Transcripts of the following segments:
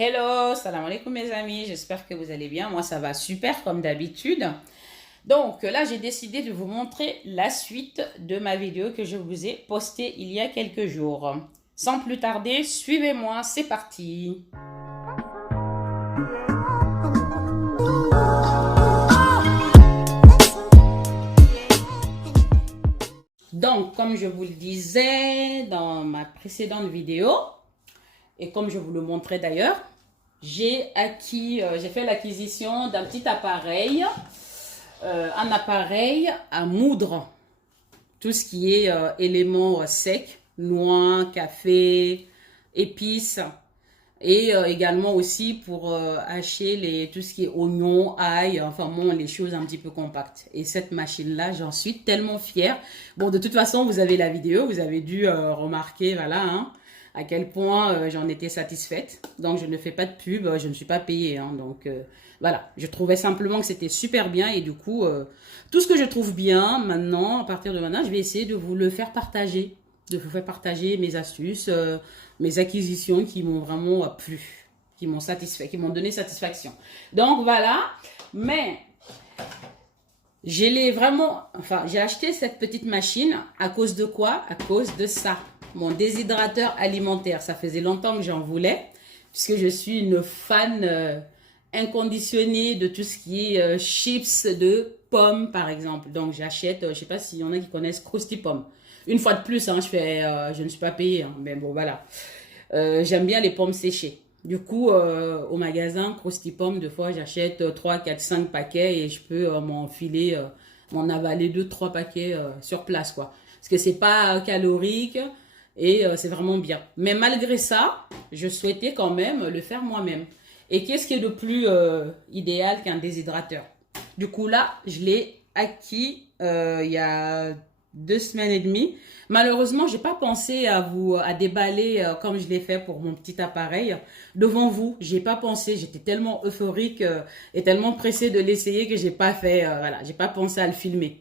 Hello, salam alaikum mes amis, j'espère que vous allez bien. Moi ça va super comme d'habitude. Donc là j'ai décidé de vous montrer la suite de ma vidéo que je vous ai postée il y a quelques jours. Sans plus tarder, suivez-moi, c'est parti. Donc comme je vous le disais dans ma précédente vidéo, et comme je vous le montrais d'ailleurs, j'ai fait l'acquisition d'un petit appareil, un appareil à moudre tout ce qui est éléments secs, noix, café, épices, et également aussi pour hacher tout ce qui est oignons, ail, enfin bon, les choses un petit peu compactes. Et cette machine-là, j'en suis tellement fière. Bon, de toute façon, vous avez la vidéo, vous avez dû remarquer, voilà, hein, à quel point j'en étais satisfaite. Donc, je ne fais pas de pub, je ne suis pas payée. Hein, donc, voilà, je trouvais simplement que c'était super bien. Et du coup, tout ce que je trouve bien maintenant, à partir de maintenant, je vais essayer de vous le faire partager. De vous faire partager mes astuces, mes acquisitions qui m'ont vraiment plu, qui m'ont satisfait, qui m'ont donné satisfaction. Donc, voilà. Mais j'ai acheté cette petite machine à cause de quoi? À cause de ça. Mon déshydrateur alimentaire. Ça faisait longtemps que j'en voulais, puisque je suis une fan inconditionnée de tout ce qui est chips de pommes, par exemple. Donc, j'achète, je ne sais pas s'il y en a qui connaissent Krusty Pommes. Une fois de plus, hein, je ne suis pas payée, hein, mais bon, voilà. J'aime bien les pommes séchées. Du coup, au magasin, Krusty Pommes, deux fois, j'achète 3, 4, 5 paquets et je peux m'en avaler 2, 3 paquets sur place, quoi. Parce que c'est pas calorique et c'est vraiment bien. Mais malgré ça, je souhaitais quand même le faire moi-même. Et qu'est-ce qui est de plus idéal qu'un déshydrateur? Du coup, là, je l'ai acquis il y a 2 semaines et demie. Malheureusement, j'ai pas pensé à déballer comme je l'ai fait pour mon petit appareil devant vous. J'ai pas pensé. J'étais tellement euphorique et tellement pressée de l'essayer que j'ai pas fait. Voilà, j'ai pas pensé à le filmer.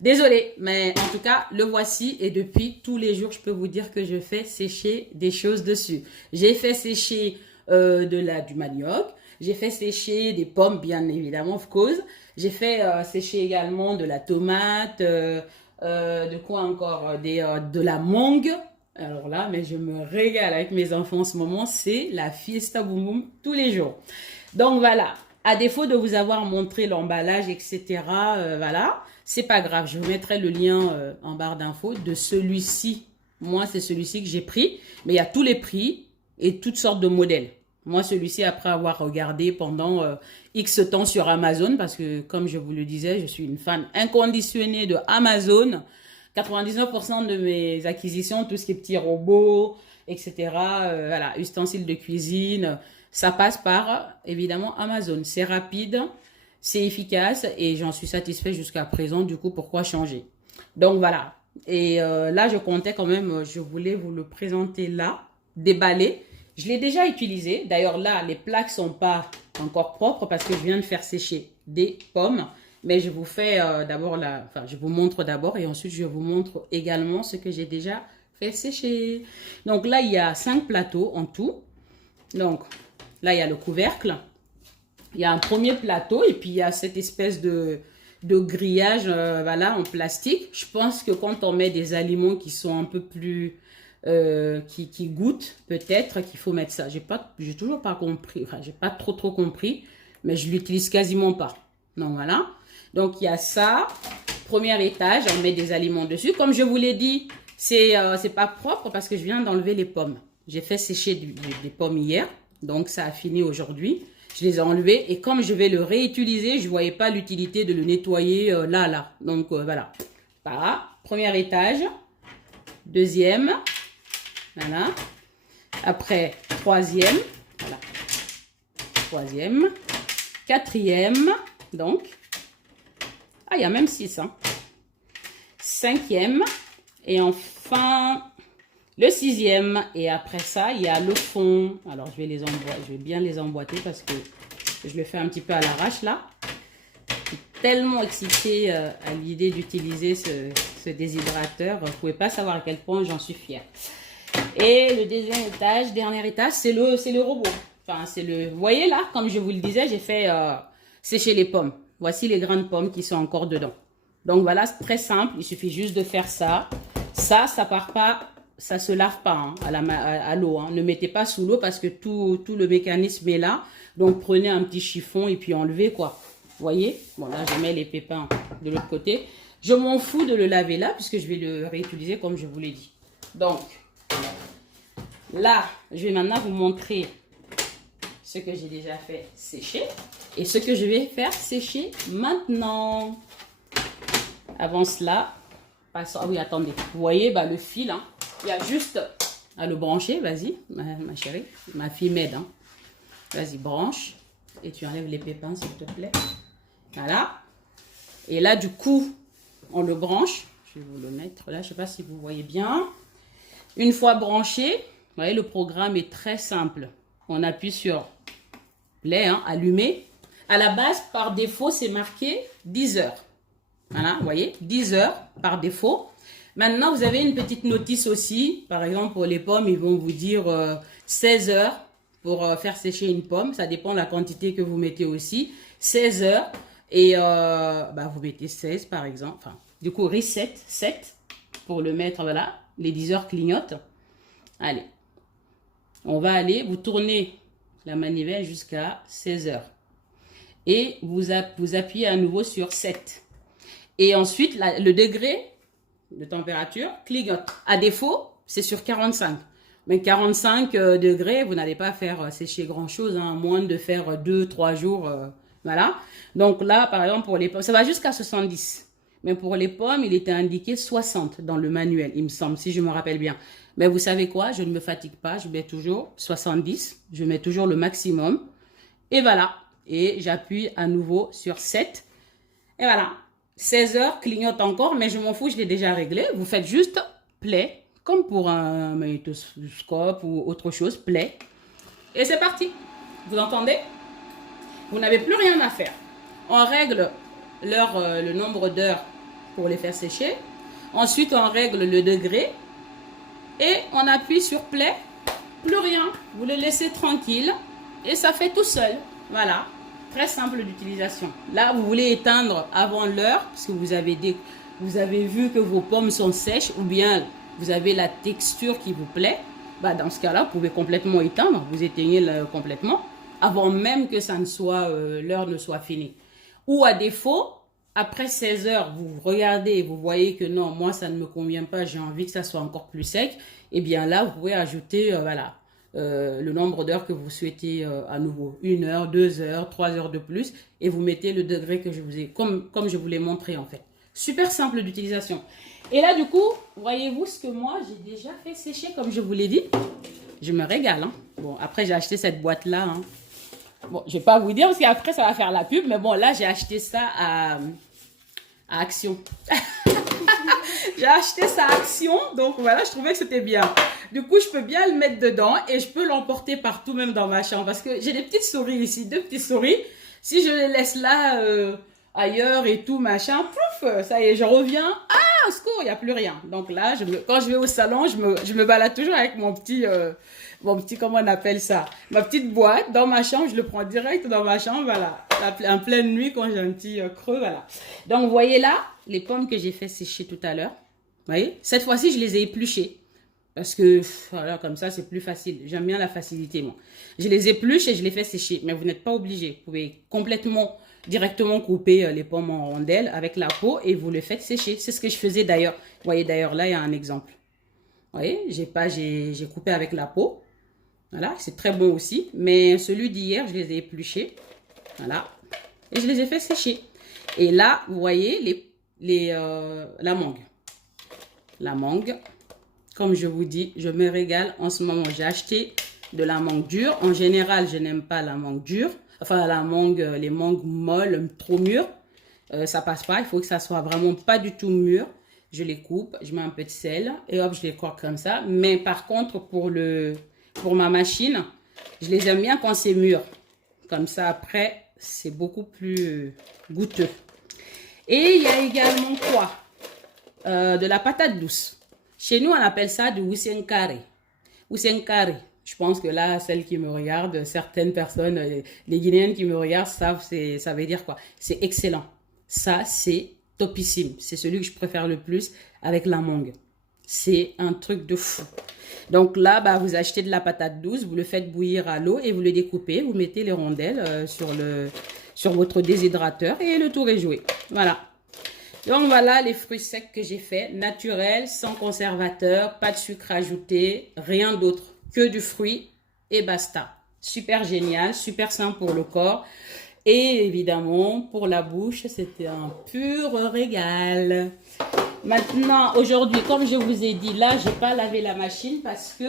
Désolée, mais en tout cas, le voici et depuis tous les jours, je peux vous dire que je fais sécher des choses dessus. J'ai fait sécher du manioc, j'ai fait sécher des pommes, bien évidemment, of course. J'ai fait sécher également de la tomate, de quoi encore, de la mangue. Alors là, mais je me régale avec mes enfants en ce moment, c'est la fiesta boum boum tous les jours. Donc voilà, à défaut de vous avoir montré l'emballage, etc., voilà, c'est pas grave, je vous mettrai le lien en barre d'infos de celui-ci. Moi, c'est celui-ci que j'ai pris, mais il y a tous les prix et toutes sortes de modèles. Moi, celui-ci, après avoir regardé pendant X temps sur Amazon, parce que, comme je vous le disais, je suis une fan inconditionnée de Amazon. 99% de mes acquisitions, tout ce qui est petits robots, etc., voilà, ustensiles de cuisine, ça passe par, évidemment, Amazon. C'est rapide, c'est efficace et j'en suis satisfait jusqu'à présent. Du coup, pourquoi changer? Donc, voilà. Et là, je comptais quand même, je voulais vous le présenter là, déballé. Je l'ai déjà utilisé. D'ailleurs, là, les plaques sont pas encore propres parce que je viens de faire sécher des pommes. Mais je vous fais je vous montre d'abord et ensuite je vous montre également ce que j'ai déjà fait sécher. Donc là, il y a 5 plateaux en tout. Donc là, il y a le couvercle. Il y a un premier plateau et puis il y a cette espèce de grillage voilà, en plastique. Je pense que quand on met des aliments qui sont un peu plus qui goûtent, peut-être qu'il faut mettre ça. J'ai toujours pas compris, enfin j'ai pas trop compris, mais je l'utilise quasiment pas. Donc voilà. Donc il y a ça. Premier étage, on met des aliments dessus. Comme je vous l'ai dit, c'est pas propre parce que je viens d'enlever les pommes. J'ai fait sécher des pommes hier, donc ça a fini aujourd'hui. Je les ai enlevées et comme je vais le réutiliser, je voyais pas l'utilité de le nettoyer là. Donc voilà. Voilà. Premier étage. Deuxième. Voilà. Après, troisième. Voilà. Troisième. Quatrième. Donc. Ah, il y a même 6. Hein. Cinquième. Et enfin, le 6e. Et après ça, il y a le fond. Alors, je vais bien les emboîter parce que je le fais un petit peu à l'arrache là. Je suis tellement excitée à l'idée d'utiliser ce déshydrateur. Vous ne pouvez pas savoir à quel point j'en suis fière. Et le deuxième étage, dernier étage, c'est le robot. Enfin, c'est le... Vous voyez là, comme je vous le disais, j'ai fait sécher les pommes. Voici les grandes pommes qui sont encore dedans. Donc voilà, c'est très simple. Il suffit juste de faire ça. Ça part pas, ça se lave pas hein, à l'eau. Hein. Ne mettez pas sous l'eau parce que tout le mécanisme est là. Donc prenez un petit chiffon et puis enlevez quoi. Vous voyez? Bon là, je mets les pépins de l'autre côté. Je m'en fous de le laver là puisque je vais le réutiliser comme je vous l'ai dit. Donc là, je vais maintenant vous montrer ce que j'ai déjà fait sécher et ce que je vais faire sécher maintenant. Avant cela, passons. Ah oui, attendez. Vous voyez, bah, le fil, hein, il y a juste à le brancher. Vas-y, ma chérie. Ma fille m'aide. Hein. Vas-y, branche. Et tu enlèves les pépins, s'il te plaît. Voilà. Et là, du coup, on le branche. Je vais vous le mettre là. Je ne sais pas si vous voyez bien. Une fois branché, vous voyez, le programme est très simple. On appuie sur play, hein, allumer. À la base, par défaut, c'est marqué 10 heures. Voilà, vous voyez, 10 heures par défaut. Maintenant, vous avez une petite notice aussi. Par exemple, pour les pommes, ils vont vous dire 16 heures pour faire sécher une pomme. Ça dépend de la quantité que vous mettez aussi. 16 heures. Et vous mettez 16 par exemple. Enfin, du coup, reset, 7 pour le mettre, voilà. Les 10 heures clignotent. Allez. On va aller, vous tournez la manivelle jusqu'à 16 heures. Et vous appuyez à nouveau sur 7. Et ensuite, le degré de température clignote. À défaut, c'est sur 45. Mais 45 degrés, vous n'allez pas faire sécher grand-chose, hein, à moins de faire 2-3 jours. Voilà. Donc là, par exemple, pour les pommes, ça va jusqu'à 70. Mais pour les pommes, il était indiqué 60 dans le manuel, il me semble, si je me rappelle bien. Mais vous savez quoi? Je ne me fatigue pas. Je mets toujours 70. Je mets toujours le maximum. Et voilà. Et j'appuie à nouveau sur 7. Et voilà. 16 heures, clignote encore, mais je m'en fous, je l'ai déjà réglé. Vous faites juste play, comme pour un magnétoscope ou autre chose, play. Et c'est parti. Vous entendez? Vous n'avez plus rien à faire. On règle le nombre d'heures pour les faire sécher. Ensuite, on règle le degré. Et on appuie sur play. Plus rien. Vous le laissez tranquille. Et ça fait tout seul. Voilà. Très simple d'utilisation. Là, vous voulez éteindre avant l'heure parce que vous avez vu que vos pommes sont sèches ou bien vous avez la texture qui vous plaît. Bah, dans ce cas-là, vous pouvez complètement éteindre. Vous éteignez complètement avant même que l'heure ne soit finie. Ou à défaut, après 16 heures, vous regardez et vous voyez que non, moi, ça ne me convient pas. J'ai envie que ça soit encore plus sec. Et bien là, vous pouvez ajouter, le nombre d'heures que vous souhaitez à nouveau. 1 heure, 2 heures, 3 heures de plus. Et vous mettez le degré que je vous ai, comme je vous l'ai montré en fait. Super simple d'utilisation. Et là du coup, voyez-vous ce que moi j'ai déjà fait sécher comme je vous l'ai dit. Je me régale. Hein. Bon, après j'ai acheté cette boîte là. Hein. Bon, je vais pas vous dire parce qu'après ça va faire la pub. Mais bon, là j'ai acheté ça à Action. J'ai acheté ça à Action, donc voilà, je trouvais que c'était bien. Du coup, je peux bien le mettre dedans et je peux l'emporter partout, même dans ma chambre. Parce que j'ai des petites souris ici, 2 petites souris. Si je les laisse là, ailleurs et tout, machin, pouf, ça y est, je reviens. Ah, au secours, il n'y a plus rien. Donc là, quand je vais au salon, je me balade toujours avec mon petit, comment on appelle ça? Ma petite boîte dans ma chambre, je le prends direct dans ma chambre, voilà. En pleine nuit, quand j'ai un petit creux, voilà. Donc, vous voyez là, les pommes que j'ai fait sécher tout à l'heure. Vous voyez? Cette fois-ci, je les ai épluchées. Parce que, voilà, comme ça, c'est plus facile. J'aime bien la facilité, moi. Je les épluche et je les fais sécher. Mais vous n'êtes pas obligé. Vous pouvez directement couper les pommes en rondelles avec la peau et vous les faites sécher. C'est ce que je faisais d'ailleurs. Vous voyez, d'ailleurs, là, il y a un exemple. Vous voyez? J'ai coupé avec la peau. Voilà, c'est très bon aussi. Mais celui d'hier, je les ai épluchés. Voilà. Et je les ai fait sécher. Et là, vous voyez la mangue. La mangue. Comme je vous dis, je me régale en ce moment. J'ai acheté de la mangue dure. En général, je n'aime pas la mangue dure. Enfin, les mangues molles, trop mûres. Ça passe pas. Il faut que ça soit vraiment pas du tout mûr. Je les coupe, je mets un peu de sel et hop, je les croque comme ça. Mais par contre, pour ma machine, je les aime bien quand c'est mûr. Comme ça, après, c'est beaucoup plus goûteux. Et il y a également quoi? De la patate douce. Chez nous, on appelle ça du wusenkare. Wusenkare. Je pense que là, celles qui me regardent, certaines personnes, les Guinéennes qui me regardent savent, ça veut dire quoi? C'est excellent. Ça, c'est topissime. C'est celui que je préfère le plus avec la mangue. C'est un truc de fou. Donc là, bah, vous achetez de la patate douce, vous le faites bouillir à l'eau et vous le découpez. Vous mettez les rondelles sur votre déshydrateur et le tour est joué. Voilà. Donc voilà les fruits secs que j'ai fait, naturels, sans conservateur, pas de sucre ajouté, rien d'autre que du fruit et basta. Super génial, super sain pour le corps et évidemment pour la bouche, c'était un pur régal. Maintenant, aujourd'hui, comme je vous ai dit, là, j'ai pas lavé la machine parce que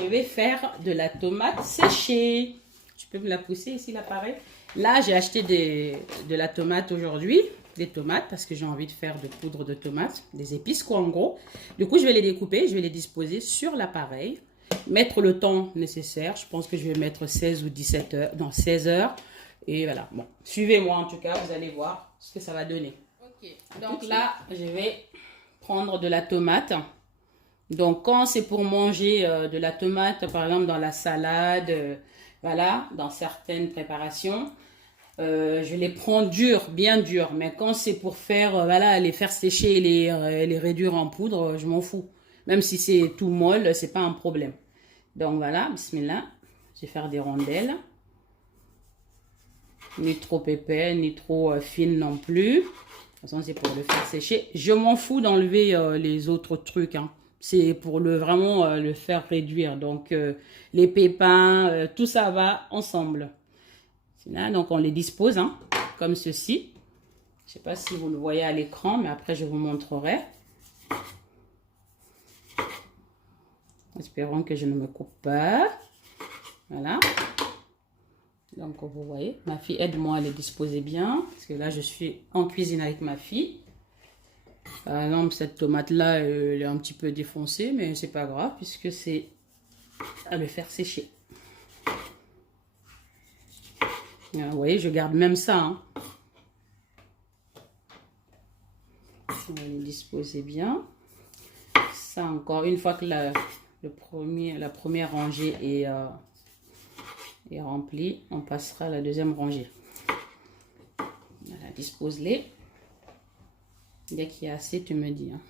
je vais faire de la tomate séchée. Tu peux me la pousser ici, l'appareil? Là, j'ai acheté de la tomate aujourd'hui. Des tomates parce que j'ai envie de faire de poudre de tomate, des épices quoi en gros. Du coup, je vais les découper, je vais les disposer sur l'appareil, mettre le temps nécessaire. Je pense que je vais mettre 16 ou 17 heures, non 16 heures. Et voilà, bon, suivez-moi en tout cas, vous allez voir ce que ça va donner. Ok, donc là, je vais prendre de la tomate. Donc quand c'est pour manger de la tomate, par exemple dans la salade, voilà, dans certaines préparations, je les prends durs, bien durs. Mais quand c'est pour faire, voilà, les faire sécher et les réduire en poudre, je m'en fous. Même si c'est tout molle, c'est pas un problème. Donc voilà, bismillah. Je vais faire des rondelles. Ni trop épais, ni trop fines non plus. De toute façon, c'est pour le faire sécher. Je m'en fous d'enlever les autres trucs, hein. C'est pour vraiment le faire réduire. Donc, les pépins, tout ça va ensemble. Là, donc on les dispose hein, comme ceci. Je ne sais pas si vous le voyez à l'écran, mais après je vous montrerai. Espérons que je ne me coupe pas. Voilà. Donc vous voyez, ma fille aide-moi à les disposer bien. Parce que là je suis en cuisine avec ma fille. Par exemple, cette tomate-là, elle est un petit peu défoncée, mais c'est pas grave puisque c'est à le faire sécher. Vous voyez, je garde même ça. Hein. On va les disposer bien. Ça encore, une fois que la première rangée est remplie, on passera à la deuxième rangée. Voilà, dispose-les. Dès qu'il y a assez, tu me dis. Hein.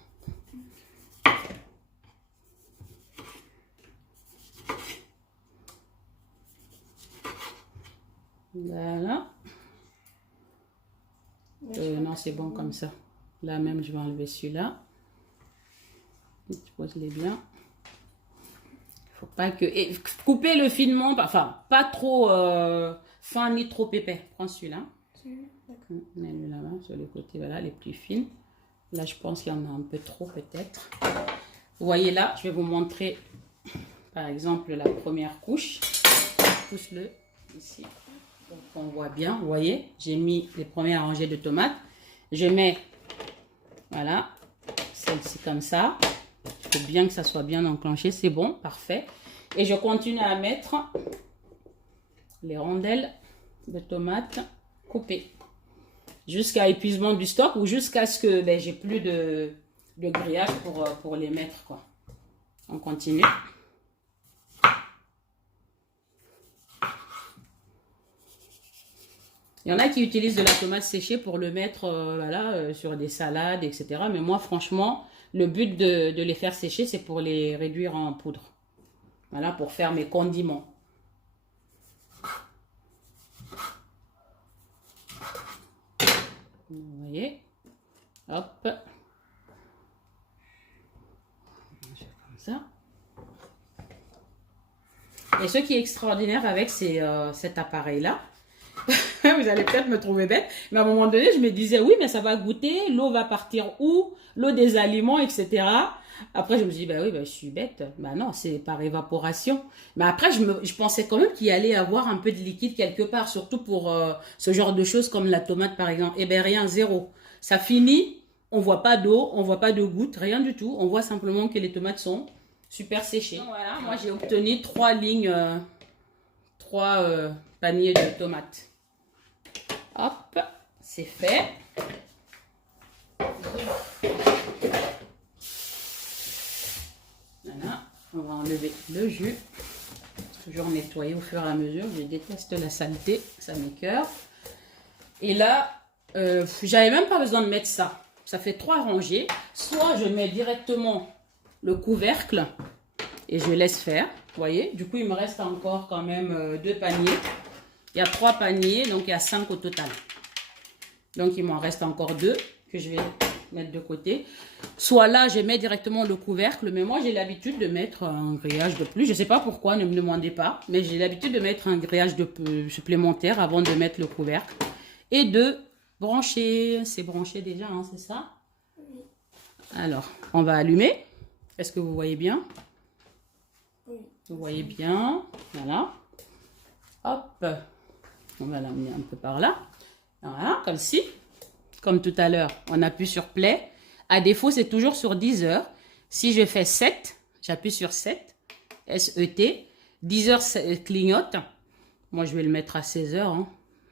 Voilà. Non, c'est bon comme ça. Là même, je vais enlever celui-là. Je pose les bien. Il faut pas que... Et couper le finement, enfin, pas trop fin ni trop épais. Prends celui-là. Mets-le là-bas, sur les côtés, voilà, les plus fines. Là, je pense qu'il y en a un peu trop peut-être. Vous voyez là, je vais vous montrer, par exemple, la première couche. Pousse-le ici. Donc, on voit bien, vous voyez, j'ai mis les premières rangées de tomates. Je mets, voilà, celle-ci comme ça. Il faut bien que ça soit bien enclenché, c'est bon, parfait. Et je continue à mettre les rondelles de tomates coupées. Jusqu'à épuisement du stock ou jusqu'à ce que j'ai plus de grillage pour les mettre, quoi. On continue. Il y en a qui utilisent de la tomate séchée pour le mettre voilà, sur des salades, etc. Mais moi, franchement, le but de les faire sécher, c'est pour les réduire en poudre. Voilà, pour faire mes condiments. Vous voyez? Hop. Comme ça. Et ce qui est extraordinaire avec cet appareil-là, vous allez peut-être me trouver bête, mais à un moment donné, je me disais, oui, mais ça va goûter, l'eau va partir où? L'eau des aliments, etc. Après, je me suis dit, bah oui, bah, je suis bête. Bah non, c'est par évaporation. Mais après, je pensais quand même qu'il allait avoir un peu de liquide quelque part, surtout pour ce genre de choses comme la tomate, par exemple. Eh bien, rien, zéro. Ça finit, on voit pas d'eau, on voit pas de goutte, rien du tout. On voit simplement que les tomates sont super séchées. Donc, voilà, moi, j'ai obtenu 3 lignes, 3 paniers de tomates. Hop, c'est fait. Voilà, on va enlever le jus. Toujours nettoyer au fur et à mesure. Je déteste la saleté, ça m'écoeure. Et là, j'avais même pas besoin de mettre ça. Ça fait 3 rangées. Soit je mets directement le couvercle et je laisse faire. Vous voyez, du coup, il me reste encore quand même 2 paniers. Il y a 3 paniers, donc il y a 5 au total. Donc, il m'en reste encore 2 que je vais mettre de côté. Soit là, je mets directement le couvercle, mais moi, j'ai l'habitude de mettre un grillage de plus. Je ne sais pas pourquoi, ne me demandez pas, mais j'ai l'habitude de mettre un grillage supplémentaire avant de mettre le couvercle et de brancher. C'est branché déjà, hein, c'est ça? Oui. Alors, on va allumer. Est-ce que vous voyez bien? Oui. Vous voyez bien. Voilà. Hop. On va l'amener un peu par là. Voilà, comme ci. Comme tout à l'heure, on appuie sur play. À défaut, c'est toujours sur 10 heures. Si je fais 7, j'appuie sur 7. S-E-T. 10 heures clignote. Moi, je vais le mettre à 16 heures. Hein.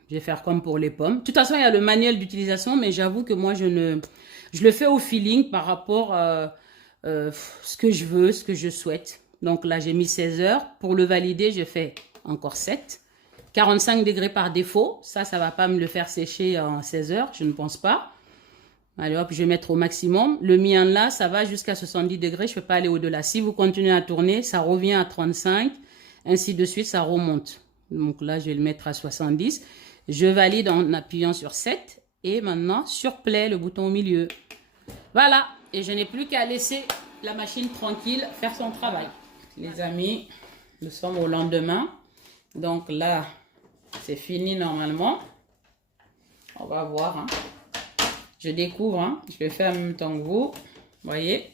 Je vais faire comme pour les pommes. De toute façon, il y a le manuel d'utilisation, mais j'avoue que moi, je le fais au feeling par rapport à ce que je veux, ce que je souhaite. Donc là, j'ai mis 16 heures. Pour le valider, je fais encore 7. 45 degrés par défaut. Ça ne va pas me le faire sécher en 16 heures. Je ne pense pas. Allez hop, je vais mettre au maximum. Le mien là, ça va jusqu'à 70 degrés. Je ne peux pas aller au-delà. Si vous continuez à tourner, ça revient à 35. Ainsi de suite, ça remonte. Donc là, je vais le mettre à 70. Je valide en appuyant sur 7. Et maintenant, sur play, le bouton au milieu. Voilà. Et je n'ai plus qu'à laisser la machine tranquille faire son travail. Les amis, nous sommes au lendemain. Donc là, c'est fini normalement. On va voir. Hein. Je découvre. Hein. Je vais faire en même temps que vous. Voyez.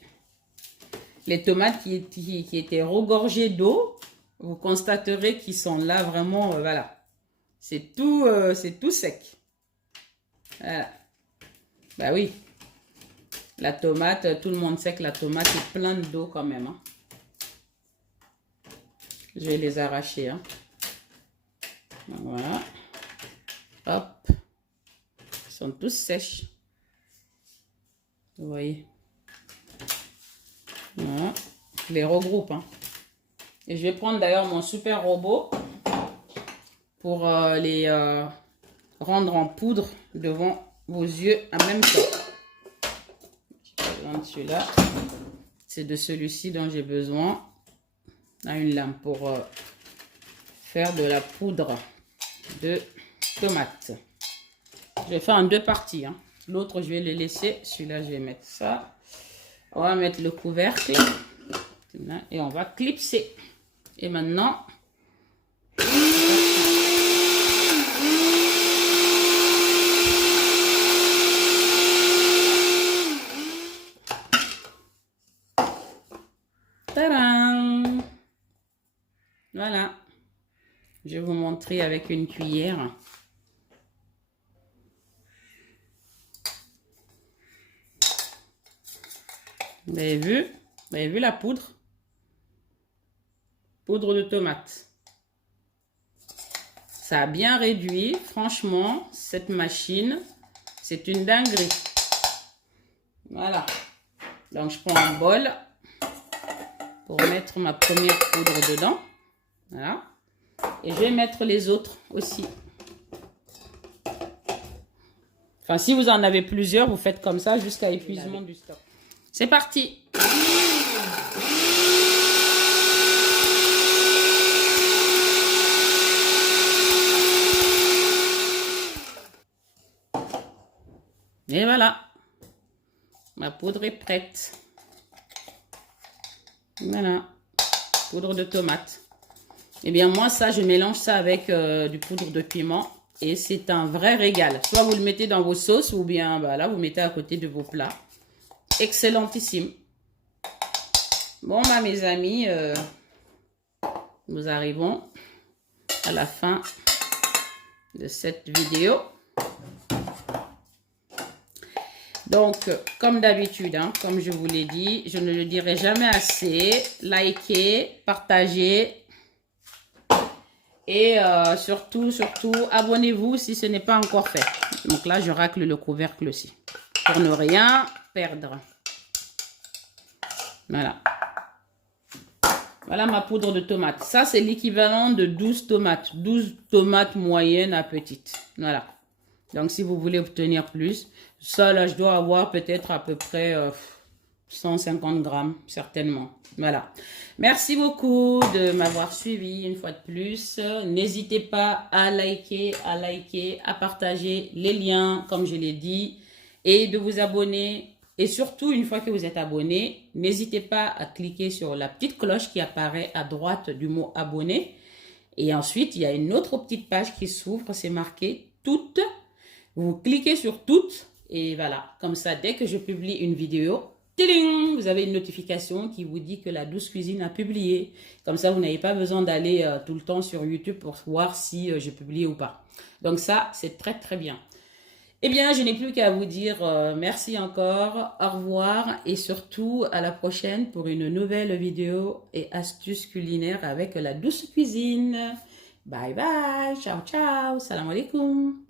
Les tomates qui étaient regorgées d'eau, vous constaterez qu'ils sont là vraiment. Voilà. C'est tout sec. Voilà. Bah oui. La tomate, tout le monde sait que la tomate est pleine d'eau quand même. Hein. Je vais les arracher. Hein. Voilà. Hop. Ils sont tous sèches. Vous voyez. Voilà. Je les regroupe. Hein. Et je vais prendre d'ailleurs mon super robot pour les rendre en poudre devant vos yeux en même temps. J'ai pas besoin de celui-là. C'est de celui-ci dont j'ai besoin. Là, une lame pour faire de la poudre de tomates. Je vais faire en 2 parties. Hein. L'autre, je vais le laisser. Celui-là, je vais mettre ça. On va mettre le couvercle. Et on va clipser. Et maintenant... Tadam! Voilà. Je vais vous montrer avec une cuillère. Vous avez vu? Vous avez vu la poudre? Poudre de tomate. Ça a bien réduit. Franchement, cette machine, c'est une dinguerie. Voilà. Donc, je prends un bol pour mettre ma première poudre dedans. Voilà. Et je vais mettre les autres aussi. Enfin, si vous en avez plusieurs, vous faites comme ça jusqu'à épuisement du stock. C'est parti! Et voilà. Ma poudre est prête. Voilà. Poudre de tomate. Eh bien, moi, ça, je mélange ça avec du poudre de piment. Et c'est un vrai régal. Soit vous le mettez dans vos sauces ou bien bah, là, vous mettez à côté de vos plats. Excellentissime. Bon, bah, mes amis, nous arrivons à la fin de cette vidéo. Donc, comme d'habitude, hein, comme je vous l'ai dit, je ne le dirai jamais assez. Likez, partagez. Et surtout, abonnez-vous si ce n'est pas encore fait. Donc là, je racle le couvercle aussi. Pour ne rien perdre. Voilà. Voilà ma poudre de tomate. Ça, c'est l'équivalent de 12 tomates. 12 tomates moyennes à petites. Voilà. Donc, si vous voulez obtenir plus, ça, là, je dois avoir peut-être à peu près 150 grammes, certainement. Voilà. Merci beaucoup de m'avoir suivi une fois de plus. N'hésitez pas à liker, à partager les liens, comme je l'ai dit, et de vous abonner. Et surtout, une fois que vous êtes abonné, n'hésitez pas à cliquer sur la petite cloche qui apparaît à droite du mot abonné. Et ensuite, il y a une autre petite page qui s'ouvre, c'est marqué toutes. Vous cliquez sur toutes et voilà. Comme ça, dès que je publie une vidéo, tiding, vous avez une notification qui vous dit que la douce cuisine a publié. Comme ça, vous n'avez pas besoin d'aller tout le temps sur YouTube pour voir si je publie ou pas. Donc ça, c'est très très bien. Eh bien, je n'ai plus qu'à vous dire merci encore, au revoir et surtout à la prochaine pour une nouvelle vidéo et astuces culinaires avec la douce cuisine. Bye bye, ciao ciao, salam alaikum.